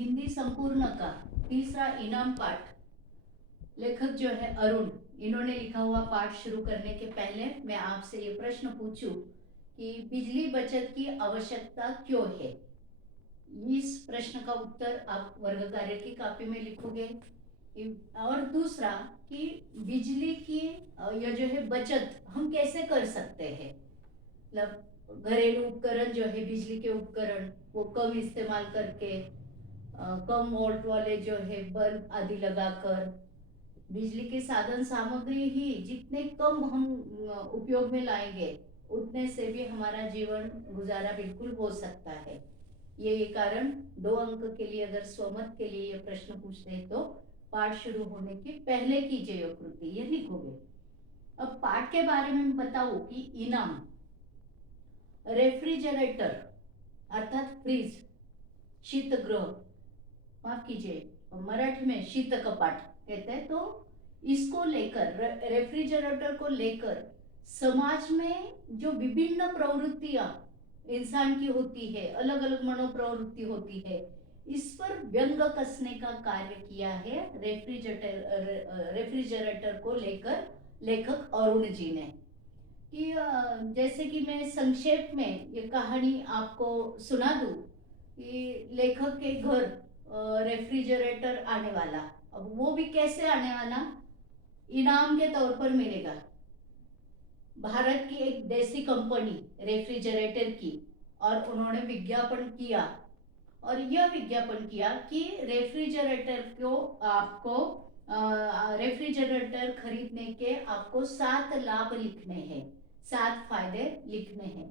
हिंदी संपूर्ण का तीसरा इनाम पाठ लेखक जो है अरुण, इन्होंने लिखा हुआ पाठ शुरू करने के पहले मैं आपसे ये प्रश्न पूछूं कि बिजली बचत की आवश्यकता क्यों है। इस प्रश्न का उत्तर आप वर्ग कार्य की कॉपी में लिखोगे। और दूसरा कि बिजली की यह जो है बचत हम कैसे कर सकते हैं। मतलब घरेलू उपकरण जो है बिजली के उपकरण वो कम इस्तेमाल करके, कम वोल्ट वाले जो है बल्ब आदि लगाकर, बिजली के साधन सामग्री ही जितने कम हम उपयोग में लाएंगे उतने से भी हमारा जीवन गुजारा बिल्कुल हो सकता है। ये कारण 2 अंक के लिए अगर स्वमत के लिए ये प्रश्न पूछते हैं तो पाठ शुरू होने के पहले कीजिए ये कृति, ये लिखोगे। अब पाठ के बारे में बताऊं कि इनाम रेफ्रिजरेटर अर्थात फ्रीज, शीतगृह, माफ कीजिए मराठी में शीत कपाट कहते हैं, तो इसको लेकर रेफ्रिजरेटर को लेकर समाज में जो विभिन्न प्रवृत्तियां इंसान की होती है, अलग अलग मनोप्रवृत्ति होती है, इस पर व्यंग कसने का कार्य किया है रेफ्रिजरेटर को लेकर लेखक अरुण जी ने। कि जैसे कि मैं संक्षेप में ये कहानी आपको सुना दूं कि लेखक के घर रेफ्रिजरेटर आने वाला, अब वो भी कैसे आने वाला, इनाम के तौर पर मिलेगा। भारत की एक देसी कंपनी रेफ्रिजरेटर की, और उन्होंने विज्ञापन किया, और यह विज्ञापन किया कि रेफ्रिजरेटर को आपको रेफ्रिजरेटर खरीदने के आपको 7 लाभ लिखने हैं, 7 फायदे लिखने हैं।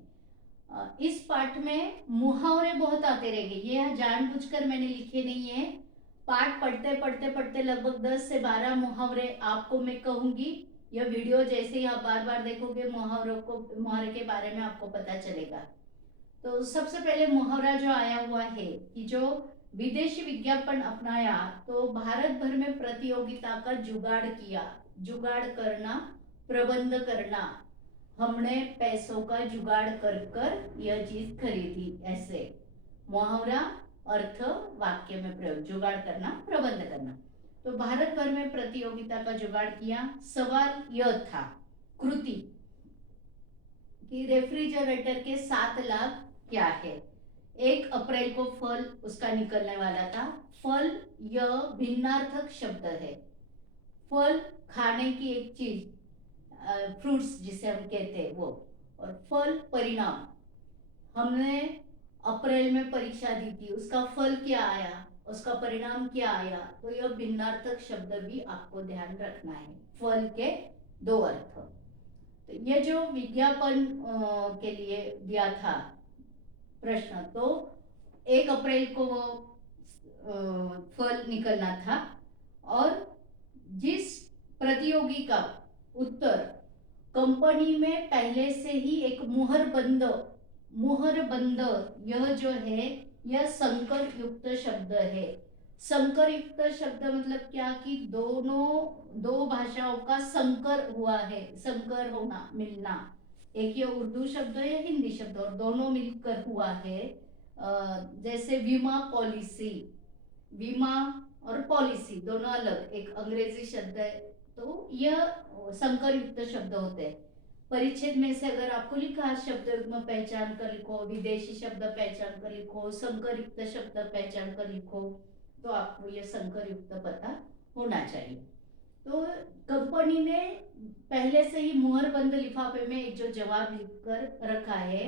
इस पाठ में मुहावरे बहुत आते रहेंगे, ये जानबूझकर मैंने लिखे नहीं है। पाठ पढ़ते पढ़ते पढ़ते लगभग 10 से 12 मुहावरे आपको मैं कहूंगी। यह वीडियो जैसे ही आप बार बार देखोगे मुहावरे के बारे में आपको पता चलेगा। तो सबसे पहले मुहावरा जो आया हुआ है कि जो विदेशी विज्ञापन अपनाया तो भारत भर में प्रतियोगिता का जुगाड़ किया, जुगाड़ करना, प्रबंध करना, हमने पैसों का जुगाड़ कर कर यह चीज खरीदी, ऐसे मुहावरा अर्थ वाक्य में प्रयोग, जुगाड़ करना, प्रबंध करना। तो भारत भर में प्रतियोगिता का जुगाड़ किया। सवाल यह था कृति कि रेफ्रिजरेटर के 7 लाभ क्या है। 1 अप्रैल को फल उसका निकलने वाला था। फल यह भिन्नार्थक शब्द है। फल खाने की एक चीज, फ्रूट्स जिसे हम कहते हैं वो, और फल परिणाम, हमने अप्रैल में परीक्षा दी थी, उसका फल क्या आया, उसका परिणाम क्या आया, तो यह भिन्नार्थक शब्द भी आपको ध्यान रखना है। फल के 2 अर्थ। तो ये जो विज्ञापन के लिए दिया था प्रश्न, तो 1 अप्रैल को वो फल निकलना था, और जिस प्रतियोगी का उत्तर कंपनी में पहले से ही एक मुहरबंद, मुहरबंद यह जो है यह संकर युक्त शब्द है। संकर युक्त शब्द मतलब क्या कि दोनों दो भाषाओं का संकर हुआ है, संकर होना, मिलना। एक ये उर्दू शब्द है, हिंदी शब्द, और दोनों मिलकर हुआ है। जैसे बीमा पॉलिसी, बीमा और पॉलिसी दोनों अलग, एक अंग्रेजी शब्द है, तो यह संकर युक्त शब्द होते हैं। परिच्छेद में से अगर आपको लिखा शब्द युग्म पहचान कर लिखो, विदेशी शब्द पहचान कर लिखो, संकर युक्त शब्द पहचान कर लिखो, तो आपको यह संकर युक्त पता होना चाहिए। तो कंपनी ने पहले से ही मुहरबंद लिफाफे में एक जो जवाब लिखकर रखा है,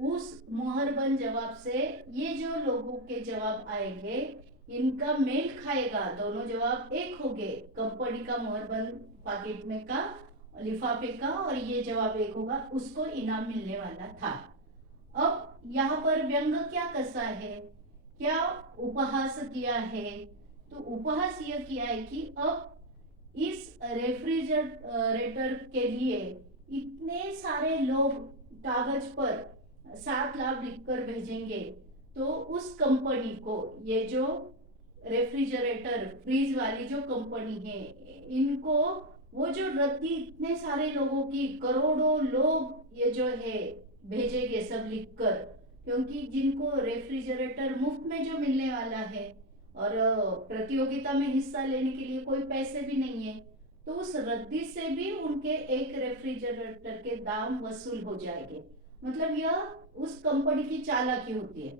उस मुहरबंद जवाब से ये जो लोगों के जवाब आएंगे इनका मेल खाएगा, दोनों जवाब एक हो गए, कंपनी का मुहरबंद पाकिट में का लिफाफे का और ये जवाब एक होगा, उसको इनाम मिलने वाला था। अब यहाँ पर व्यंग क्या कसा है, क्या उपहास किया है, तो उपहास यह किया है कि अब इस रेफ्रिजरेटर के लिए इतने सारे लोग कागज पर 7 लाभ लिखकर भेजेंगे, तो उस कंपनी को, ये जो रेफ्रिजरेटर फ्रीज वाली जो कंपनी है, इनको वो जो रद्दी इतने सारे लोगों की, करोड़ों लोग ये जो है भेजेंगे सब लिखकर, क्योंकि जिनको रेफ्रिजरेटर मुफ्त में जो मिलने वाला है और प्रतियोगिता में हिस्सा लेने के लिए कोई पैसे भी नहीं है, तो उस रद्दी से भी उनके एक रेफ्रिजरेटर के दाम वसूल हो जाएंगे। मतलब यह उस कंपनी की चालाकी होती है।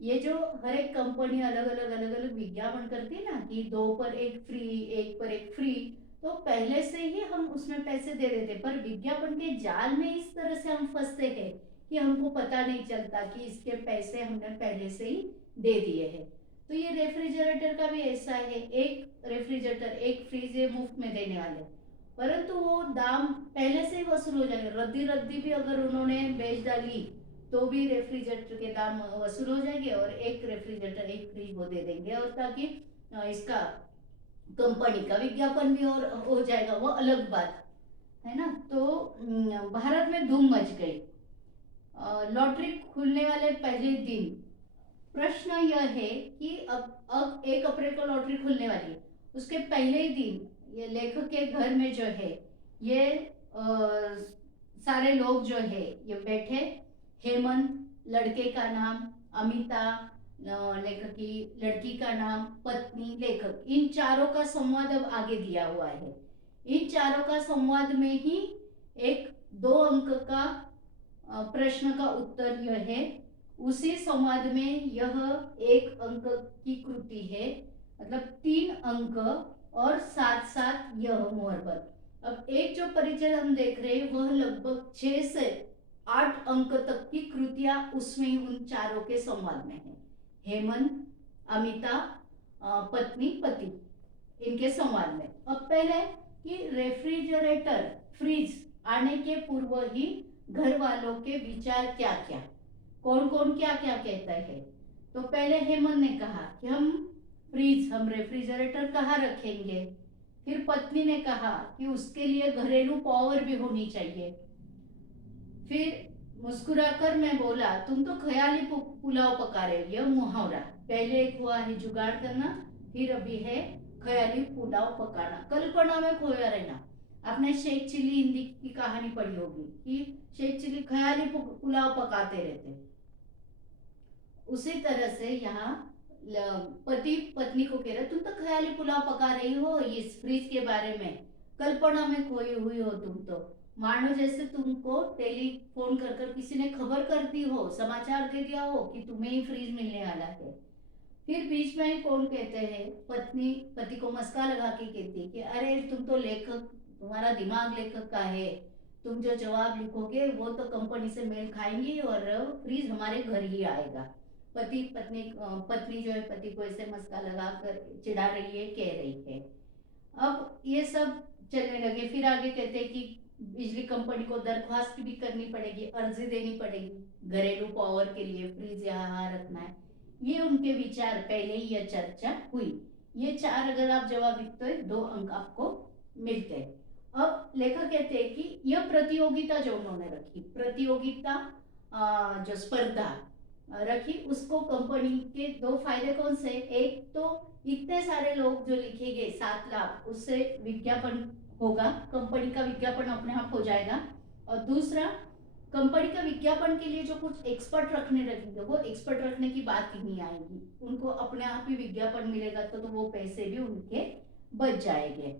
ये जो हर एक कंपनी अलग अलग विज्ञापन करती है ना कि 2 पर 1 फ्री, 1 पर 1 फ्री, तो पहले से ही हम उसमें पैसे दे देते, पर विज्ञापन के जाल में इस तरह से हम फंसते हैं कि हमको पता नहीं चलता कि इसके पैसे हमने पहले से ही दे दिए हैं। तो ये रेफ्रिजरेटर का भी ऐसा है, एक रेफ्रिजरेटर एक फ्रीज ये मुफ्त में देने वाले, परंतु वो दाम पहले से ही वसूल हो जाएंगे। रद्दी रद्दी भी अगर उन्होंने बेच डाली तो भी रेफ्रिजरेटर के दाम वसूल हो जाएंगे और एक रेफ्रिजरेटर एक फ्रीज वो दे देंगे, और ताकि इसका कंपनी का विज्ञापन भी और हो जाएगा, वो अलग बात है ना। तो भारत में धूम मच गई। लॉटरी खुलने वाले पहले दिन प्रश्न यह है कि अब 1 अप्रैल को लॉटरी खुलने वाली है, उसके पहले ही दिन ये लेखक के घर में जो है ये सारे लोग जो है ये बैठे, हेमंत लड़के का नाम, अमिता लेखक की लड़की का नाम, पत्नी लेखक, इन चारों का संवाद अब आगे दिया हुआ है। इन चारों का संवाद में ही एक 2 अंक का प्रश्न का उत्तर यह है। उसी संवाद में यह 1 अंक की कृति है, मतलब 3 अंक और साथ साथ यह मोहर पर। अब एक जो परिचय हम देख रहे हैं वह लगभग 6 से 8 अंक तक की कृतियां उसमें उन चारों के संवाद में है। हेमंत, अमिता, पत्नी, पति, इनके संवाद में। अब पहले कि रेफ्रिजरेटर फ्रीज आने के पूर्व ही घर वालों के विचार क्या क्या, कौन कौन क्या क्या कहता है। तो पहले हेमंत ने कहा कि हम रेफ्रिजरेटर कहाँ रखेंगे। फिर पत्नी ने कहा कि उसके लिए घरेलू पावर भी होनी चाहिए। फिर मुस्कुराकर मैं बोला, तुम तो ख्याली पुलाव पका रहे हो। यह मुहावरा पहले एक हुआ है जुगाड़ करना, फिर अभी है ख्याली पुलाव पकाना, कल्पना में खोया रहना। आपने शेख चिल्ली हिंदी की कहानी पढ़ी होगी कि शेख चिल्ली ख्याली पुलाव पकाते रहते। उसी तरह से यहाँ पति पत्नी को कह रहे, तुम तो ख्याली पुलाव पका रही हो इस फ्रिज के बारे में, कल्पना में खोई हुई हो तुम तो, मानो जैसे तुमको टेलीफोन कर कर किसी ने खबर कर दी हो, समाचार दे दिया हो कि तुम्हें ही फ्रिज मिलने वाला है। फिर बीच में कौन कहते हैं, पत्नी पति को मस्का लगा के कहती है कि अरे तुम तो लेखक, तुम्हारा दिमाग लेखक का है, तुम जो जवाब लिखोगे वो तो कंपनी से मेल खाएंगी और फ्रीज हमारे घर ही आएगा। पत्नी जो है पति को ऐसे मस्का लगा कर चिढ़ा रही है, कह रही है। अब ये सब चलने लगे। फिर आगे कहते हैं कि बिजली कंपनी को दरख्वास्त भी करनी पड़ेगी, अर्जी देनी पड़ेगी घरेलू पावर के लिए, फ्रिज यहाँ रखना है। ये उनके विचार, पहले ही यह चर्चा हुई। ये 4 अगर आप जवाब लिखते हो 2 अंक आपको मिलते हैं। अब लेखक कहते हैं कि यह प्रतियोगिता जो उन्होंने रखी, प्रतियोगिता जो स्पर्धा रखी, उसको कंपनी के 2 फायदे कौन से, एक तो इतने सारे लोग जो लिखेंगे 7 लाख, उससे विज्ञापन होगा, कंपनी का विज्ञापन अपने आप हो जाएगा। और दूसरा, कंपनी का विज्ञापन के लिए जो कुछ एक्सपर्ट रखने रखेंगे वो एक्सपर्ट रखने की बात ही नहीं आएगी, उनको अपने आप ही विज्ञापन मिलेगा, तो वो पैसे भी उनके बच जाएंगे।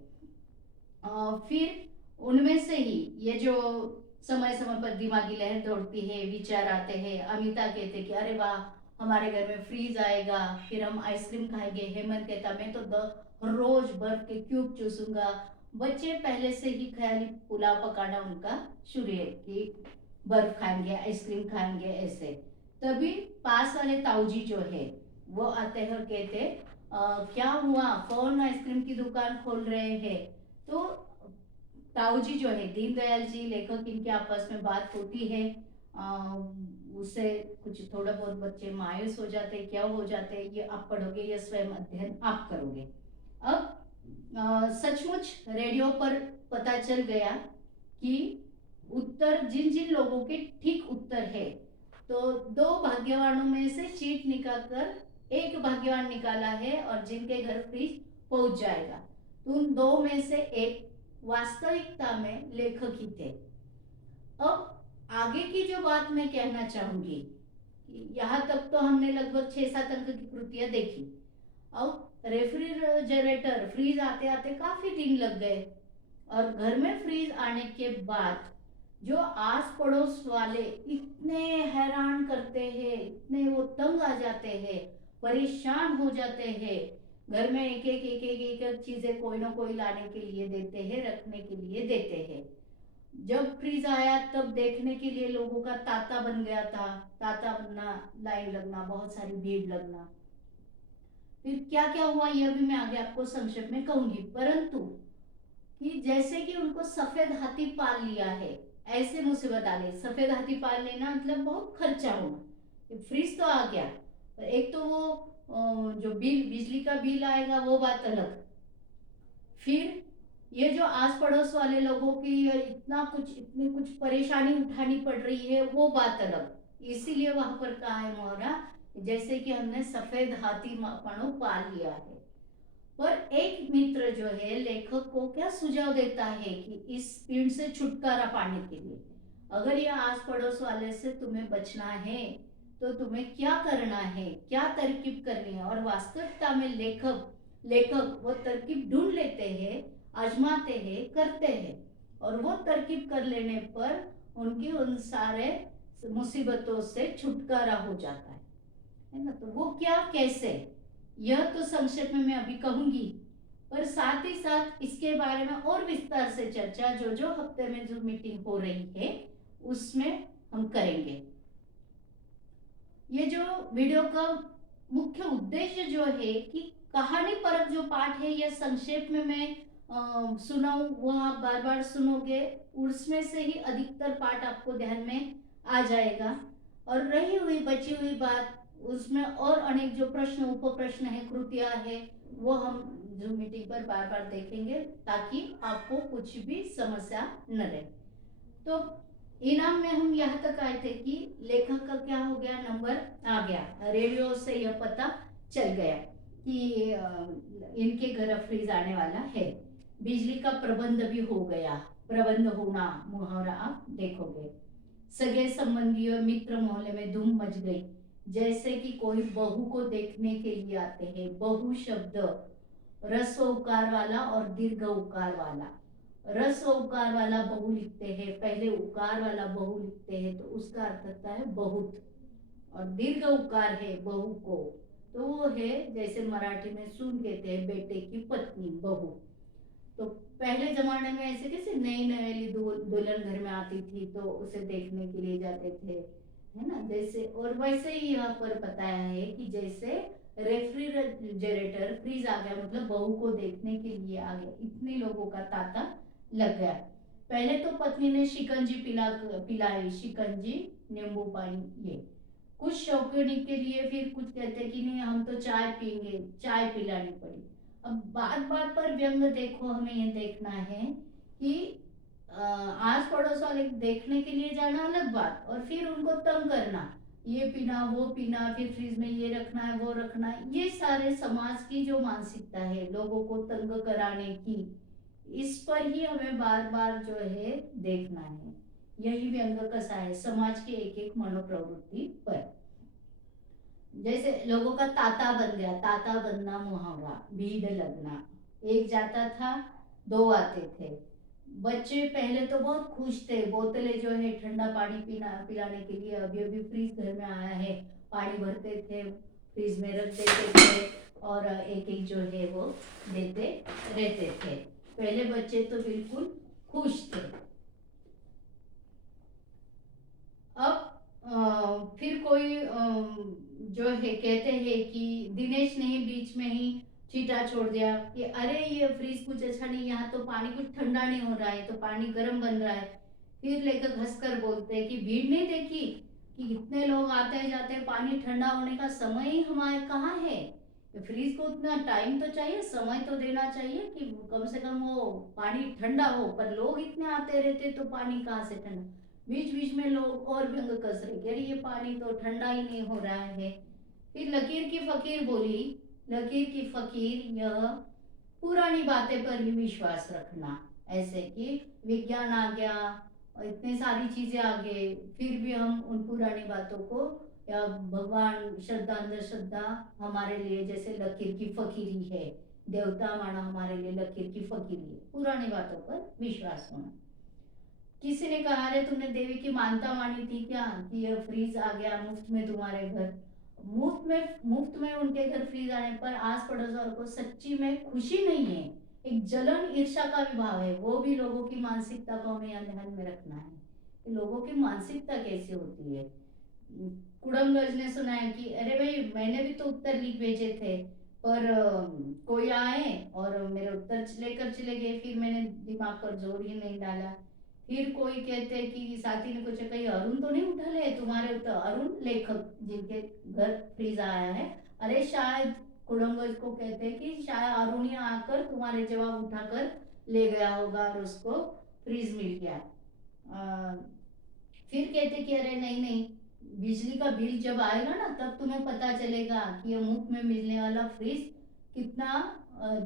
फिर उनमें से ही ये जो समय समय पर दिमागी लहर दौड़ती है, विचार आते हैं। अमिता कहते कि अरे वाह, हमारे घर में फ्रीज आएगा, फिर हम आइसक्रीम खाएंगे। हेमंत कहता मैं तो रोज बर्फ के क्यूब चूसूंगा। बच्चे पहले से ही ख्याली पुलाव पकाना उनका शुरू है कि बर्फ खाएंगे, आइसक्रीम खाएंगे ऐसे। तभी पास वाले ताऊजी जो है वो आते हैं और कहते क्या हुआ, कौन आइसक्रीम की दुकान खोल रहे हैं। तो ताऊजी जो है दीनदयाल जी लेखक, इनके आपस में बात होती है। उससे कुछ थोड़ा बहुत बच्चे मायूस हो जाते, क्या हो जाते, ये आप पढ़ोगे, ये स्वयं अध्ययन आप करोगे। अब सचमुच रेडियो पर पता चल गया कि उत्तर जिन जिन लोगों के ठीक उत्तर है, तो 2 भाग्यवानों में से चीट निकालकर 1 भाग्यवान निकाला है और जिनके घर फ्रिज पहुंच जाएगा। तो उन 2 में से एक वास्तविकता में लेखक ही थे। अब आगे की जो बात मैं कहना चाहूंगी, यहाँ तक तो हमने लगभग 6-7 अंक की कृतियां देखी। अब रेफ्रिजरेटर फ्रीज आते आते काफी दिन लग गए, और घर में फ्रीज आने के बाद जो आस पड़ोस वाले इतने हैरान करते हैं, इतने वो तंग आ जाते हैं, परेशान हो जाते हैं। घर में एक एक चीजें कोई ना कोई लाने के लिए देते हैं, रखने के लिए देते हैं। जब फ्रीज आया तब देखने के लिए लोगों का तांता बन गया था। तांता बनना, लाइन लगना, बहुत सारी भीड़ लगना। फिर क्या क्या हुआ यह भी मैं आगे आपको संक्षेप में कहूंगी, परंतु कि जैसे कि उनको सफेद हाथी पाल लिया है, ऐसे मुसीबत आ गई। सफेद हाथी पाल लेना मतलब बहुत खर्चा होना। फ्रीज तो आ गया, पर एक तो वो जो बिल, बिजली का बिल आएगा वो बात अलग। फिर ये जो आस पड़ोस वाले लोगों की इतनी कुछ परेशानी उठानी पड़ रही है वो बात अलग। इसीलिए वहां पर कहा है मोहरा, जैसे कि हमने सफेद हाथी मानो पाल लिया है। पर एक मित्र जो है लेखक को क्या सुझाव देता है कि इस पीड़ से छुटकारा पाने के लिए, अगर ये आस पड़ोस वाले से तुम्हें बचना है तो तुम्हें क्या करना है, क्या तरकीब करनी है। और वास्तविकता में लेखक लेखक वो तरकीब ढूंढ लेते हैं, आजमाते हैं, करते हैं, और वो तरकीब कर लेने पर उनकी उन सारे मुसीबतों से छुटकारा हो जाता है ना। तो वो क्या, कैसे, यह तो संक्षेप में मैं अभी कहूंगी, पर साथ ही साथ इसके बारे में और विस्तार से चर्चा जो जो हफ्ते में जो मीटिंग हो रही है उसमें हम करेंगे। ये जो वीडियो का मुख्य उद्देश्य जो है कि कहानी परक जो पाठ है यह संक्षेप में मैं सुनाऊं, वो आप बार बार सुनोगे, उसमें से ही अधिकतर पाठ आपको ध्यान में आ जाएगा। और रही हुई बची हुई बात, उसमें और अनेक जो प्रश्न उप प्रश्न है, कृतियां है, वो हम जूम मीटिंग पर बार बार देखेंगे ताकि आपको कुछ भी समस्या न रहे। तो इनाम में हम यहाँ तक आए थे कि लेखक का क्या हो गया, नंबर आ गया, रेडियो से यह पता चल गया कि इनके घर फ्रीज आने वाला है। बिजली का प्रबंध भी हो गया, प्रबंध होना मुहावरा आप देखोगे। सगे संबंधी और मित्र मोहल्ले में धूम मच गई, जैसे कि कोई बहू को देखने के लिए आते हैं। बहू शब्द रस्व उकार वाला और दीर्घ उकार वाला, रस्व उकार वाला बहु लिखते हैं, पहले उकार वाला बहु लिखते हैं तो उसका अर्थ होता है बहुत, और दीर्घ उकार है बहू को तो वो है जैसे मराठी में सुन कहते हैं बेटे की पत्नी बहू। तो पहले जमाने में ऐसे कैसे नई नवेली दुल्हन घर में आती थी तो उसे देखने के लिए जाते थे, है ना, जैसे। और वैसे ही यहाँ पर बताया है कि जैसे रेफ्रिजरेटर फ्रीज आ गया मतलब बहू को देखने के लिए आ गया, इतने लोगों का तांता लग गया। पहले तो पत्नी ने शिकंजी पिलाई, शिकंजी नींबू पानी, ये कुछ शौकीनी के लिए। फिर कुछ कहते कि नहीं हम तो चाय पियेंगे, चाय पिलानी पड़ी। अब बात बात पर व्यंग देखो, हमें ये देखना है कि आस पड़ोस वाले देखने के लिए जाना अलग बात, और फिर उनको तंग करना, ये पीना वो पीना, फिर फ्रिज में ये रखना है वो रखना है, ये सारे समाज की जो मानसिकता है लोगों को तंग कराने की, इस पर ही हमें बार बार जो है देखना है। यही व्यंग कसा है समाज के एक एक मनोप्रवृत्ति पर। जैसे लोगों का ताता बन गया, ताता बनना मुहावरा, भीड़ लगना। एक जाता था, दो आते थे। बच्चे पहले तो बहुत खुश थे, बोतलें जो है ठंडा पानी पीना पिलाने के लिए, अभी अभी फ्रीज घर में आया है, पानी भरते थे, फ्रीज में रख देते थे, और एक एक जो है वो देते रहते थे। पहले बच्चे तो बिल्कुल खुश थे। अब फिर कोई जो है कहते हैं कि दिनेश ने बीच में ही छीटा छोड़ दिया कि अरे ये फ्रीज कुछ अच्छा नहीं, यहाँ तो पानी कुछ ठंडा नहीं हो रहा है, तो पानी गर्म बन रहा है। फिर लेकर हंसकर बोलते हैं कि भीड़ नहीं देखी कि कितने लोग आते हैं जाते हैं, पानी ठंडा होने का समय ही हमारे कहाँ है। फ्रीज को उतना टाइम तो चाहिए, समय तो देना चाहिए कि कम से कम वो पानी ठंडा हो, पर लोग इतने आते रहते तो पानी कहाँ से ठंडा। बीच बीच में लोग और व्यंग कस रहे कि अरे ये पानी तो ठंडा ही नहीं हो रहा है। फिर लकीर की फकीर बोली, लकीर की फकीर, यह पुरानी बातें पर ही विश्वास रखना, ऐसे कि विज्ञान आ गया और इतनी सारी चीजें आ गए, फिर भी हम उन पुरानी बातों को या भगवान श्रद्धा अंधश्रद्धा हमारे लिए जैसे लकीर की फकीरी है, देवता माना हमारे लिए लकीर की फकीरी है, पुरानी बातों पर विश्वास होना। किसी ने कहा रे तुमने देवी की मानता मानी थी क्या कि ये फ्रीज आ गया मुफ्त में तुम्हारे घर। मुफ्त में उनके घर फ्रीज आने पर आस पड़ोस वालों को सच्ची में खुशी नहीं है, एक जलन ईर्ष्या का भी भाव है। वो भी लोगों की मानसिकता को हमें ध्यान में रखना है कि लोगों की मानसिकता कैसी होती है। कुड़मगज ने सुना है कि अरे भाई मैंने भी तो उत्तर लिख भेजे थे, पर कोई आए और मेरे उत्तर लेकर चले गए, फिर मैंने दिमाग पर जोर ही नहीं डाला। फिर कोई कहते हैं कि साथी ने कुछ कही अरुण तो नहीं उठा ले तुम्हारे उत्तर, अरुण लेखक जिनके घर फ्रीज आया है, अरे शायद कुड़मगज को कहते हैं कि शायद अरुण ही आकर तुम्हारे जवाब उठाकर ले गया होगा और उसको फ्रीज मिल गया। फिर कहते कि अरे नहीं नहीं, बिजली का बिल जब आएगा ना तब तुम्हें पता चलेगा कि ये मुफ्त में मिलने वाला फ्रिज कितना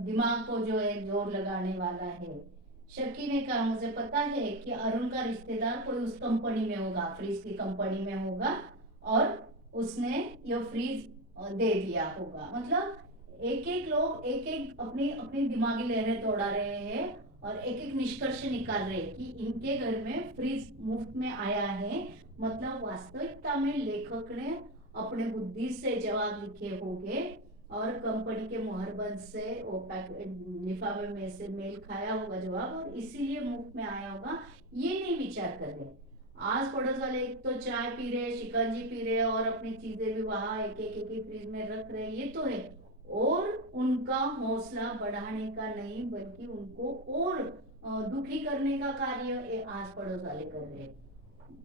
दिमाग को जो है जोर लगाने वाला है। शकी ने कहा मुझे पता है कि अरुण का रिश्तेदार कोई उस कंपनी में होगा, फ्रिज की कंपनी में होगा, और उसने ये फ्रिज दे दिया होगा। मतलब एक एक लोग एक एक अपनी अपनी दिमागी लहरें दौड़ा रहे हैं और एक एक निष्कर्ष निकाल रहे हैं कि इनके घर में फ्रिज मुफ्त में आया है। मतलब वास्तविकता में लेखक ने अपने बुद्धि से जवाब लिखे होंगे और कंपनी के मोहरबंद से वो लिफाफे में से मेल खाया होगा जवाब, और इसीलिए मुफ्त में आया होगा। ये नहीं विचार कर रहे। आस पड़ोस वाले एक तो चाय पी रहे, शिकंजी पी रहे और अपनी चीजें भी वहां एक एक एक फ्रिज में रख रहे, ये तो है। और उनका हौसला बढ़ाने का नहीं बल्कि उनको और दुखी करने का कार्य ये आस पड़ोस वाले कर रहे हैं।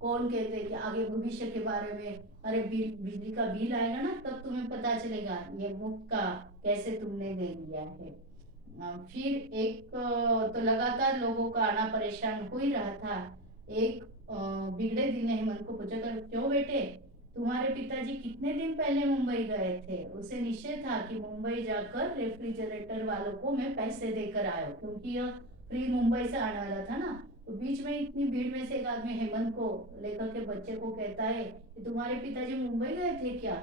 कौन कहते हैं कि आगे भविष्य के बारे में, अरे बिजली का बिल आएगा ना तब तुम्हें पता चलेगा ये मुफ्त का कैसे तुमने दे दिया है। फिर एक तो लगातार लोगों का आना परेशान हो ही रहा था। एक बिगड़े दिन ने हेमंत को पूछा कर क्यों बेटे, तुम्हारे पिताजी कितने दिन पहले मुंबई गए थे। उसे निश्चय था कि मुंबई जाकर रेफ्रिजरेटर वालों को मैं पैसे देकर आया, क्योंकि यह फ्री मुंबई से आने वाला था ना। तो बीच में इतनी भीड़ में से एक आदमी हेमंत को, लेखक के बच्चे को, कहता है कि तुम्हारे पिताजी मुंबई गए थे क्या।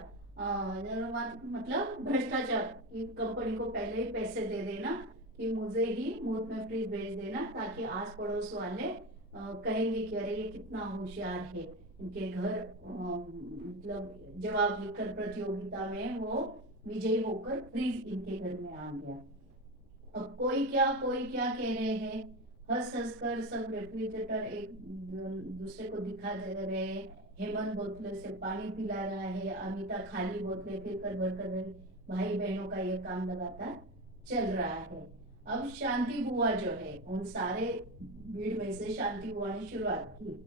मतलब भ्रष्टाचार की कंपनी को पहले ही पैसे दे देना कि मुझे ही मुफ्त में फ्रिज भेज देना, ताकि आस पड़ोस वाले कहेंगे कि अरे ये कितना होशियार है, इनके घर मतलब जवाब लिखकर प्रतियोगिता में वो विजयी होकर फ्रिज इनके घर में आ गया। अब कोई क्या कह रहे हैं, हंस हंस कर सब रेफ्रिजरेटर एक दूसरे को दिखा दे रहे हैं। हेमंत बोतलों से पानी पिला रहा है, अमिता खाली बोतलें फिर कर भर कर रही। भाई बहनों का यह काम लगातार चल रहा है। अब शांति बुआ जो है, उन सारे भीड़ में से शांति बुआ ने शुरुआत की।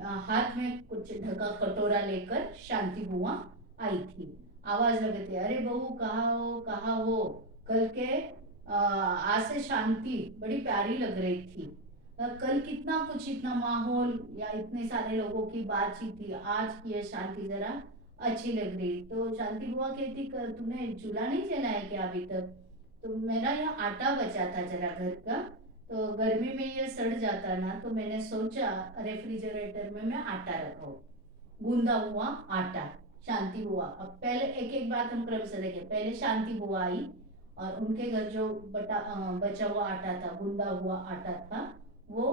हाथ में कुछ ढका कटोरा लेकर शांति बुआ आई थी। आवाज लगे थे, अरे बहू कहा हो, कल के आज से शांति बड़ी प्यारी लग रही थी। कल कितना कुछ, इतना माहौल या इतने सारे लोगों की बातचीत थी, आज की यह शांति जरा अच्छी लग रही। तो शांति बुआ कहती कल तुमने चूल्हा नहीं जलाया क्या अभी तक। तो मेरा यहाँ आटा बचा था जरा घर का, तो गर्मी में ये सड़ जाता ना, तो मैंने सोचा रेफ्रिजरेटर में मैं आटा रखाऊं, गूंदा हुआ आटा। शांति बुआ, अब पहले एक एक बात हम क्रम से देखें। पहले शांति बुआ आई और उनके घर जो बचा हुआ आटा था, गूंदा हुआ आटा था, वो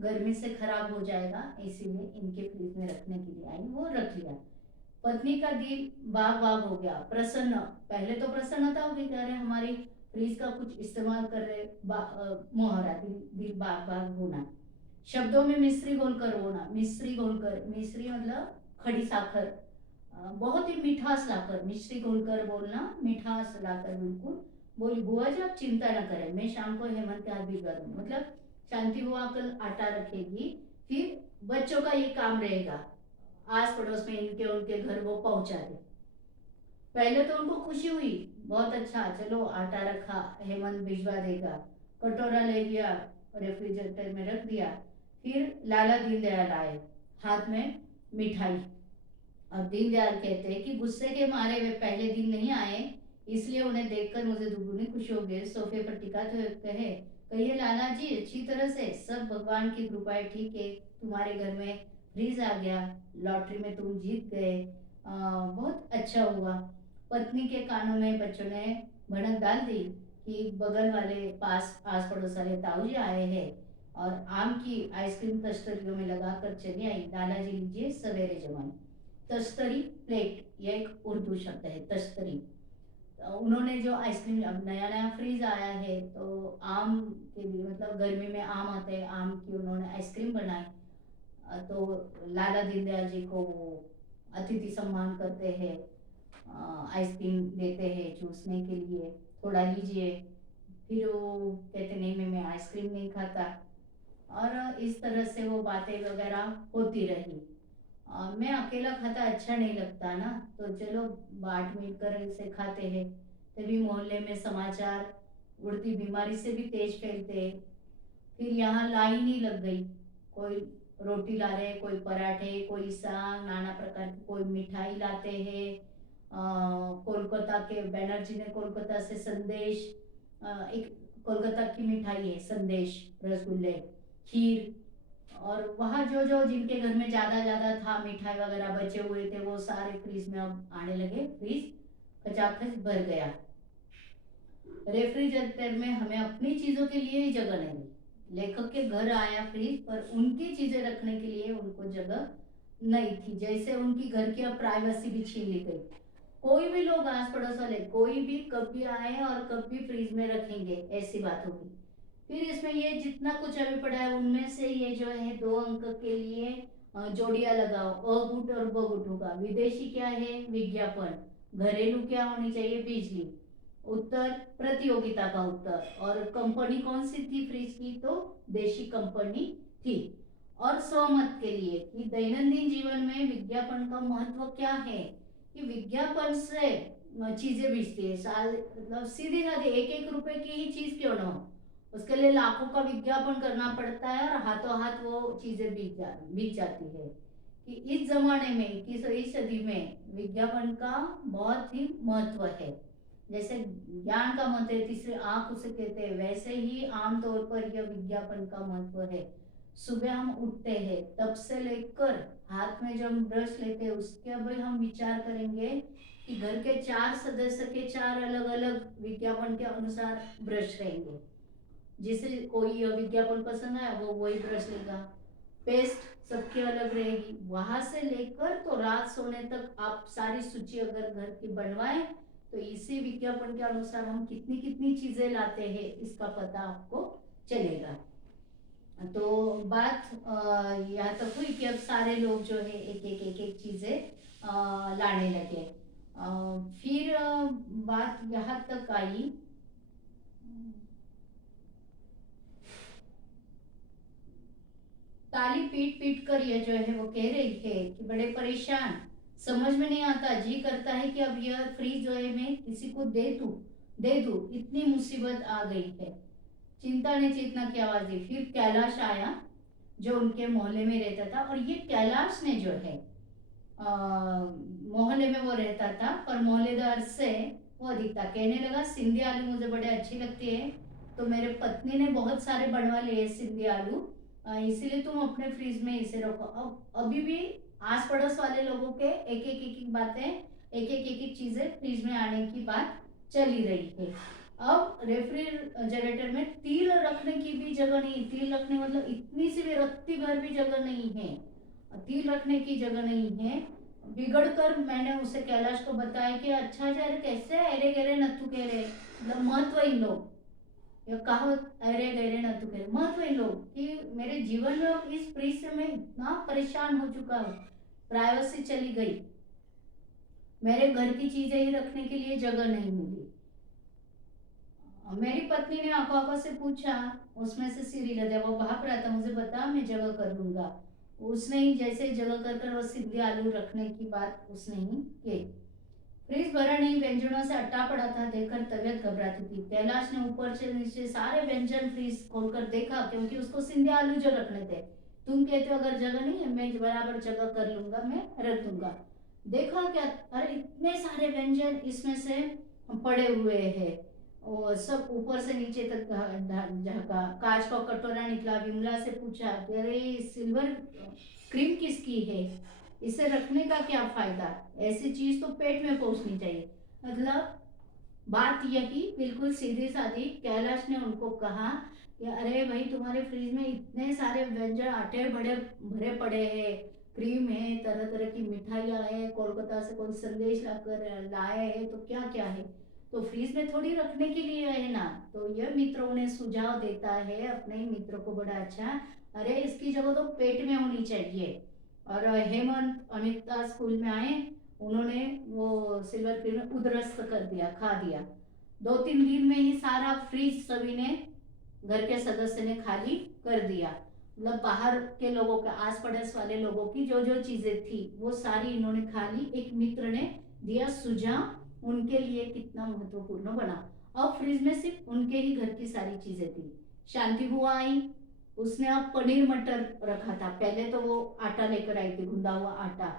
गर्मी से खराब हो जाएगा इसीलिए इनके फ्रिज में रखने के लिए आई, वो रख लिया। पत्नी का दिल बाग बाग हो गया, प्रसन्न। पहले तो प्रसन्नता होगी कि अरे हमारी फ्रिज का कुछ इस्तेमाल कर रहे, मोहरा दिल बाग बाग होना। शब्दों में मिश्री घोलकर होना, मिश्री घोलकर, मिश्री मतलब खड़ी साखर, बहुत ही मिठास लाकर, मिश्री घोलकर बोलना, मिठास लाकर। बिल्कुल बोली बुआ जी आप चिंता न करें, मैं शाम को हेमंत के हाथ भिजवा दूंगी। मतलब शांति बुआ कल आटा रखेगी, फिर बच्चों का ये काम रहेगा आस पड़ोस में इनके उनके घर वो पहुंचा दे। पहले तो उनको खुशी हुई, बहुत अच्छा, चलो आटा रखा, हेमंत भिजवा देगा। कटोरा ले गया, रेफ्रिजरेटर में रख दिया। फिर लाला दीनदयाल आए, हाथ में मिठाई। अब दीनदयाल कहते हैं कि गुस्से के मारे वे पहले दिन नहीं आए, इसलिए उन्हें देखकर मुझे दुगनी खुशी हो गई। सोफे पर टिकाते हुए कहे, कहिए लाला जी अच्छी तरह से, सब भगवान की कृपा है, ठीक है। तुम्हारे घर में फ्रीज आ गया, लॉटरी में तुम जीत गए, बहुत अच्छा हुआ। पत्नी के कानों में बच्चों ने भनक डाल दी कि बगल वाले पास आस पड़ोस वाले ताऊ जी आए हैं और आम की आइसक्रीम तश्तरियों में लगाकर चली आई। लाला जी लीजिए सवेरे जवान। तश्तरी प्लेट, यह एक उर्दू शब्द है तश्तरी। उन्होंने जो आइसक्रीम, अब नया नया फ्रीज आया है तो आम के लिए, मतलब गर्मी में आम आते हैं, आम की उन्होंने आइसक्रीम बनाई। तो लाला दीनदयाल जी को वो अतिथि सम्मान करते हैं, आइसक्रीम देते हैं चूसने के लिए, थोड़ा लीजिए। फिर वो कहते नहीं, मैं आइसक्रीम नहीं खाता। और इस तरह से वो बातें वगैरह होती रही। मैं अकेला खाता अच्छा नहीं लगता ना, तो चलो बांट मिल कर इसे खाते हैं। तभी मोहल्ले में समाचार उड़ती बीमारी से भी तेज फैलते हैं। फिर यहाँ लाइन ही लग गई। कोई रोटी ला रहे, कोई पराठे, कोई साग, नाना प्रकार की, कोई मिठाई लाते हैं। कोलकाता के बैनर्जी ने कोलकाता से संदेश, एक कोलकाता की मिठाई है संदेश, रसगुल्ले, खीर। और वहाँ जो जो जिनके घर में ज्यादा ज्यादा था मिठाई वगैरह बचे हुए थे, वो सारे फ्रीज में अब आने लगे। फ्रीज खचाखच भर गया। रेफ्रिजरेटर में हमें अपनी चीजों के लिए ही जगह नहीं मिली। लेखक के घर आया फ्रिज, पर उनकी चीजें रखने के लिए उनको जगह नहीं थी। जैसे उनकी घर की अब प्राइवेसी भी छीन ली गई। कोई भी लोग आस पड़ोस वाले कोई भी कभी आए और कभी फ्रिज में रखेंगे, ऐसी बात होगी। फिर इसमें ये जितना कुछ अभी पड़ा है उनमें से ये जो है 2 अंक के लिए जोड़ियां लगाओ, अ गुट और ब गुट होगा। विदेशी क्या है? विज्ञापन। घरेलू क्या होनी चाहिए? बिजली। उत्तर प्रतियोगिता का उत्तर। और कंपनी कौन सी थी फ्रिज की? तो देशी कंपनी थी। और स्वमत के लिए कि दैनंदिन जीवन में विज्ञापन का महत्व क्या है, कि विज्ञापन से चीजें बिकती है। साल मतलब सीधी साधी 1-1 रुपए की ही चीज क्यों ना हो, उसके लिए लाखों का विज्ञापन करना पड़ता है और हाथों हाथ वो चीजें बिक जाती है। कि इस जमाने में 21वीं सदी में विज्ञापन का बहुत ही महत्व है। जैसे ज्ञान का महत्व है, तीसरी आंख उसे कहते हैं, वैसे ही आमतौर पर यह विज्ञापन का महत्व है। सुबह हम उठते हैं तब से लेकर हाथ में जब हम ब्रश लेते हैं उसके भी हम विचार करेंगे कि घर के 4 सदस्य के 4 अलग-अलग विज्ञापन के अनुसार ब्रश रहेंगे। जिसे कोई विज्ञापन पसंद आया वो वही ब्रश लेगा। पेस्ट सबकी अलग रहेगी। वहां से लेकर तो रात सोने तक आप सारी सूची अगर घर की बनवाएं तो इसी विज्ञापन के अनुसार हम कितनी कितनी चीजें लाते हैं इसका पता आपको चलेगा। तो बात यहाँ तक हुई कि अब सारे लोग जो है एक एक चीजें लाने लगे। फिर बात यहाँ तक आई, ताली पीट पीट कर यह जो है वो कह रही है कि बड़े परेशान, समझ में नहीं आता, जी करता है कि अब यह फ्रीज जो है मैं किसी को दे दूं, इतनी मुसीबत आ गई है। चिंता ने चेतना की आवाज दी। फिर कैलाश आया जो उनके मोहल्ले में रहता था। और ये कैलाश ने जो है मोहल्ले में वो रहता था पर मोहल्लेदार से वो अधिक था। कहने लगा सिंधी आलू मुझे बड़े अच्छे लगते हैं, तो मेरे पत्नी ने बहुत सारे बनवा लिए सिंधी आलू, इसीलिए तुम अपने फ्रीज में इसे रखो। अब अभी भी आस पड़ोस वाले लोगों के एक एक बातें, एक एक चीजें फ्रीज में आने की बात चली रही है। अब रेफ्रिजरेटर में तिल रखने की भी जगह नहीं। तिल रखने मतलब इतनी सी भी रत्ती भर भी जगह नहीं है, तिल रखने की जगह नहीं है। बिगड़ कर मैंने उसे कैलाश को बताया कि अच्छा यार कैसे अरे गहरे नथु कह रहे, मतलब महत्व इन लोग, यह कहावत अरे गहरे नथु कह रहे, महत्व इन लोग कि मेरे जीवन में इस फ्रिज से मैं इतना परेशान हो चुका हूँ। प्राइवेसी चली गई, मेरे घर की चीजें ही रखने के लिए जगह नहीं मिली। मेरी पत्नी ने आंखों आंखों से पूछा, उसमें से सिर हिला दिया। वो भाप रहा था, मुझे बता मैं जगह कर लूंगा। उसने ही जैसे जगह कर कर वो सीधे आलू रखने की बात उसने ही की। फ्रिज भरा नहीं, व्यंजनों से अट्टा पड़ा था। देखकर तबीयत घबराती थी। कैलाश ने ऊपर से नीचे सारे व्यंजन फ्रीज खोलकर देखा, क्योंकि उसको सिंधे आलू जो रखने थे। तुम कहते हो अगर जगह नहीं है मैं बराबर जगह कर लूंगा, मैं रख दूंगा। देखा क्या, अरे इतने सारे व्यंजन इसमें से पड़े हुए हैं। और सब ऊपर से नीचे तक झाँका। कांच का कटोरा निकला। विमला से पूछा कि अरे सिल्वर क्रीम किसकी है? इसे रखने का क्या फायदा, ऐसी चीज तो पेट में पहुंचनी चाहिए। मतलब बात यही बिल्कुल सीधी सादी, कैलाश ने उनको कहा कि अरे भाई तुम्हारे फ्रिज में इतने सारे व्यंजन आटे बड़े भरे पड़े हैं, क्रीम है, तरह तरह की मिठाइयाँ है, कोलकाता से कोई संदेश लाकर लाए हैं, तो क्या क्या है, तो फ्रीज में थोड़ी रखने के लिए है ना। तो यह मित्र उन्हें सुझाव देता है अपने ही मित्र को, बड़ा अच्छा, अरे इसकी जगह तो पेट में होनी चाहिए। और हेमंत अमिता स्कूल में आए, उन्होंने वो सिल्वर क्रीम उदरस्त कर दिया, खा दिया। 2-3 दिन में ही सारा फ्रिज सभी ने, घर के सदस्य ने खाली कर दिया। मतलब बाहर के लोगों के, आस पड़ोस वाले लोगों की जो जो चीजें थी वो सारी इन्होंने खा ली। एक मित्र ने दिया सुझाव, उनके लिए कितना महत्वपूर्ण बना। अब फ्रिज में सिर्फ उनके ही घर की सारी चीजें थी। शांति बुआ आई, उसने अब पनीर मटर रखा था, पहले तो वो आटा लेकर आई थी, गूंदा हुआ आटा,